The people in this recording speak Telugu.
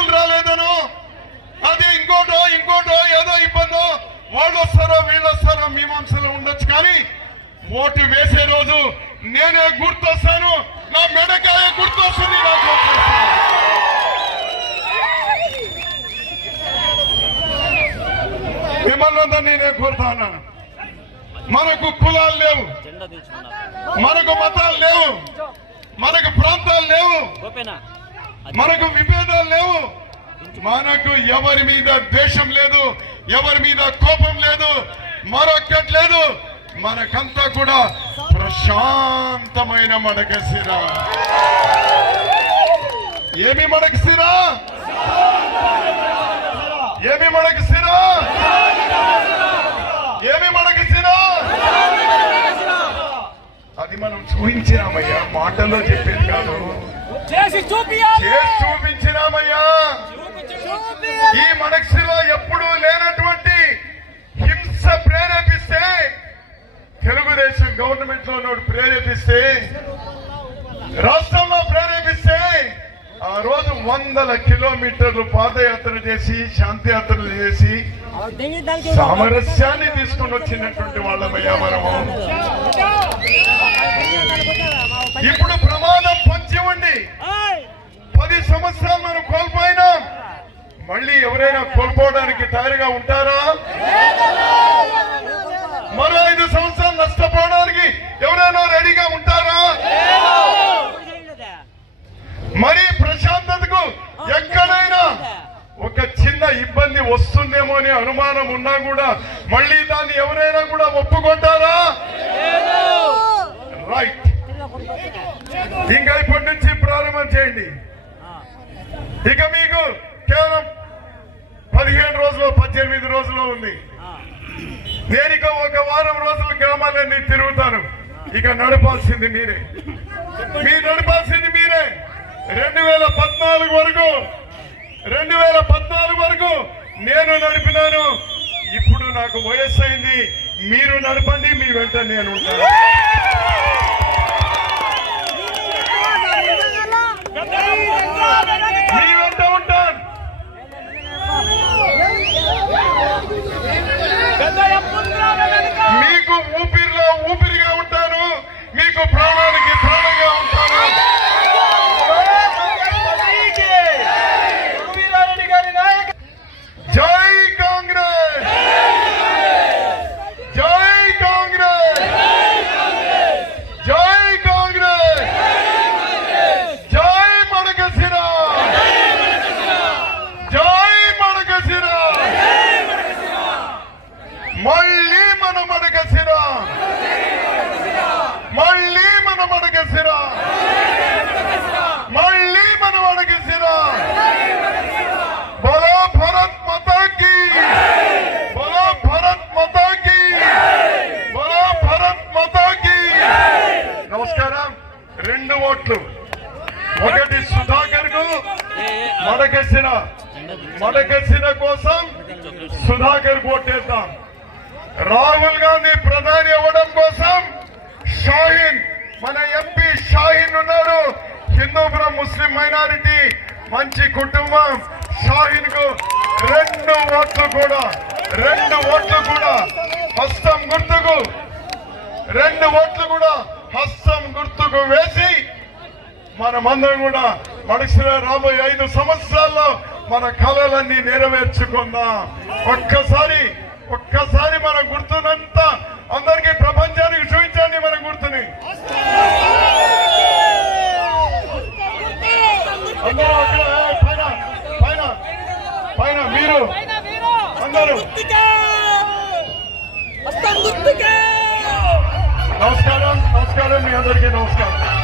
ఉద్యోగులు రాలేదను? అది ఇంకోటో ఇంకోటో ఏదో ఇబ్బందో? వాళ్ళు వస్తారో వీళ్ళు వస్తారో మీమాంసలో ఉండొచ్చు కానీ ఓటు వేసే రోజు నేనే గుర్తొస్తాను. నా మెడకాయ గుర్తొస్తుంది నాకు మిమ్మల్ని నేనే కోరుతాను మనకు కులాలు లేవు. మనకు మతాలు లేవు. మనకు ప్రాంతాలు లేవు. మనకు విభేదాలు లేవు. మనకు ఎవరి మీద ద్వేషం లేదు ఎవరి మీద కోపం లేదు మరొక్కట్లేదు మనకంతా కూడా ప్రశాంతమైన మడకసిరా ఏమి మడకసిరా ఏమి మడకసిరా ఏమి మడకసిరా చూపించామయ్యా మాటల్లో చెప్పేది కాదు. చేసి చూపించినామయ్యా ఈ మనస్సులో ఎప్పుడూ లేనటువంటి హింస ప్రేరేపిస్తే తెలుగుదేశం గవర్నమెంట్లో ప్రేరేపిస్తే రాష్ట్రంలో ప్రేరేపిస్తే ఆ రోజు వందల కిలోమీటర్లు పాదయాత్ర చేసి శాంతియాత్రలు చేసి సామరస్యాన్ని తీసుకొని వచ్చినటువంటి వాళ్ళమయ్యా మనము. ఇప్పుడు ప్రమాదం పొంచి ఉండి పది సంవత్సరాలు మనం కోల్పోయినాం. మళ్ళీ ఎవరైనా కోల్పోవడానికి తయారుగా ఉంటారా? మరో ఐదు సంవత్సరాలు నష్టపోవడానికి ఎవరైనా రెడీగా ఉంటారా? మరి ప్రశాంతతకు ఎక్కడైనా ఒక చిన్న ఇబ్బంది వస్తుందేమో అనే అనుమానం ఉన్నా కూడా మళ్ళీ దాన్ని ఎవరైనా కూడా ఒప్పుకుంటారా? చేయండి ఇక మీకు కేవలం పదిహేను రోజులు పద్దెనిమిది రోజులు ఉంది. నేను ఇక ఒక వారం రోజులు గ్రామాలన్నీ తిరుగుతాను. ఇక నడపాల్సింది మీరే. మీరు నడపాల్సింది మీరే. రెండు వేల పద్నాలుగు వరకు రెండు వేల పద్నాలుగు వరకు నేను నడిపినాను. ఇప్పుడు నాకు వయస్సు అయింది. మీరు నడపండి మీ వెంట నేను ఉంటాను. మీ మళ్ళీ మన మడకశిర మళ్ళీ మన మడకశిర మళ్ళీ మన మడకశిర బలో భరత్ మతాకి బలో భరత్ మతాకి బలో భరత్ మతాకి నమస్కారం. రెండు ఓట్లు. ఒకటి సుధాకర్కు మడకసిన మడకసిన కోసం సుధాకర్ ఓటేద్దాం. రాహుల్ గాంధీ ప్రధాని అవ్వడం కోసం షాహీన్ మన ఎంపీ షాహీన్ ఉన్నారు. హిందూపురం ముస్లిం మైనారిటీ మంచి కుటుంబం. షాహీన్కు రెండు ఓట్లు కూడా రెండు ఓట్లు కూడా. హస్తం గుర్తుకు రెండు ఓట్లు కూడా హస్తం గుర్తుకు వేసి మనమందరం కూడా మనసులో రాబోయే ఐదు సంవత్సరాల్లో మన కళలన్నీ నెరవేర్చుకుందాం. ఒక్కసారి ఒక్కసారి మన గుర్తునంతా అందరికీ ప్రపంచానికి చూపించండి మన గుర్తుని. అందరూ పైన పైన మీరు. అందరూ. నమస్కారం నమస్కారం మీ అందరికీ నమస్కారం.